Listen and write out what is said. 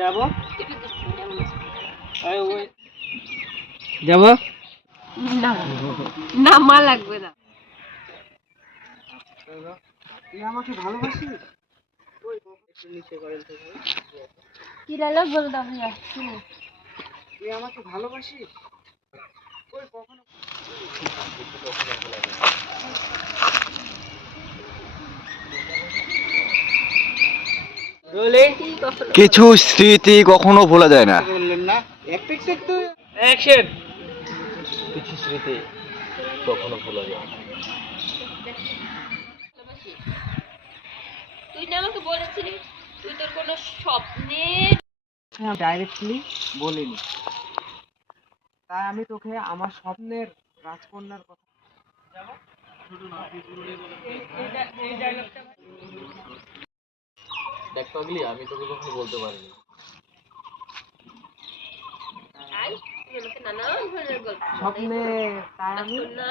যাব যাব না না মা লাগবে না। তুই আমাকে ভালোবাসিস? একটু নিচে করেন তো ভাই। কি ডায়লগ বলে দাও ভাইয়া শুনি। তুই আমাকে ভালোবাসিস? কই কখনো রোলিং কিছু স্মৃতি কখনো ভোলা যায় না। বললেন না এক পিক্স একটু অ্যাকশন। কিছু স্মৃতি কখনো ভোলা যায় না। তুই না আমাকে বলেছিলি তুই তোর কোনো স্বপ্নে ডাইরেক্টলি বলিনি, তাই আমি তোকে আমার স্বপ্নের রাজকন্যার কথা দেখ পাগলি, আমি তোকে কখনো বলতে পারিনি। তাই তুই আমাকে নানান ধরনের গল্প স্বপ্নে, তাই আমি না